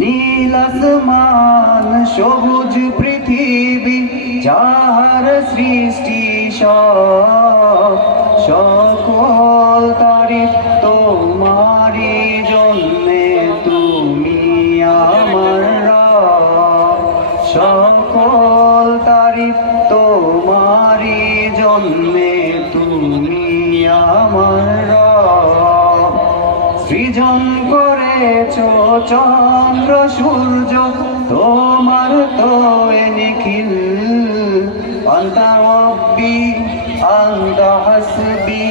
নীল আসমান, সবুজ পৃথিবী, যাহার সৃষ্টি সকল তারিফ তোমারি জন্যে, তুমি আমার সকল তারিফ তোমারি জন্যে, তুমি আমার চন্দ্র সূর্য তোমার তো এ নিখিল أنت ربي أنت حسبي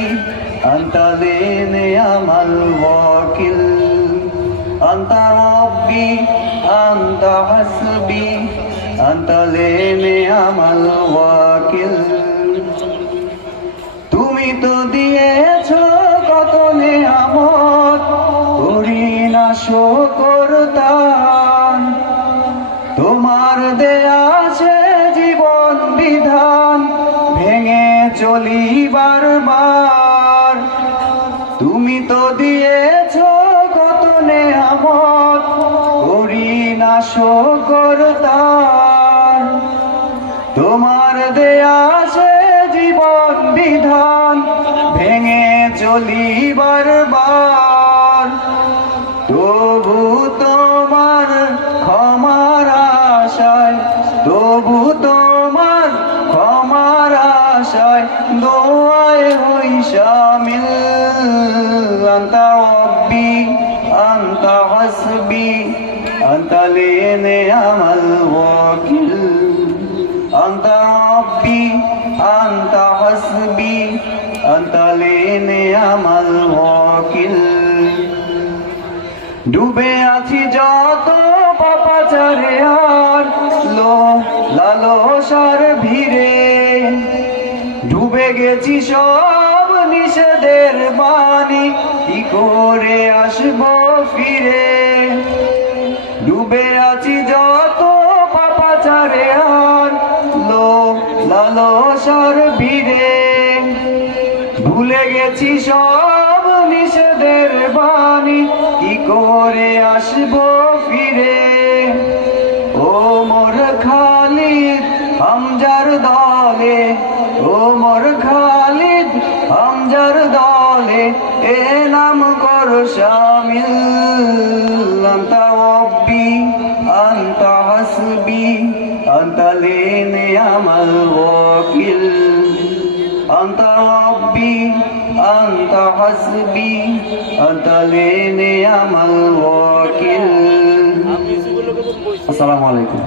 أنت لي نعم الوكيل أنت ربي أنت حسبي أنت لي نعم الوكيل তুমি তো শকর তোমার দেয়া আছে জীবন বিধান, ভেঙে চলি বারবার তুমি তো দিয়েছ কত নেয়ামত করি না শকর তোমার দেয়া আছে জীবন বিধান, ভেঙে চলি বারবার আশায় দোয়ায় হই শামিল أنت ربي أنت حسبي أنت لي نعم الوكيل أنت ربي أنت حسبي أنت لي نعم الوكيل ডুবে আছি যত পাপাচারে আর লো লালসার ভিড়ে ডুবে গেছি সব নিষেধের বাণী। কি করে আসব ফিরে? ডুবে আছি যত পাপাচারে আর লো লালসার ভিড়ে ভুলে গেছি সব নিষেধের বাণী। কি করে আসব ফিরে? আমজার দলে ওমর খালিদ আমজার দলে এ নাম করো শামিল। আন্তা রব্বি আন্তা হাসবি আন্তা লিনে আমাল ওয়াকিল। আন্তা রব্বি আন্তা হাসবি আন্তা লিনে আমাল ওয়াকিল। আসসালামু আলাইকুম।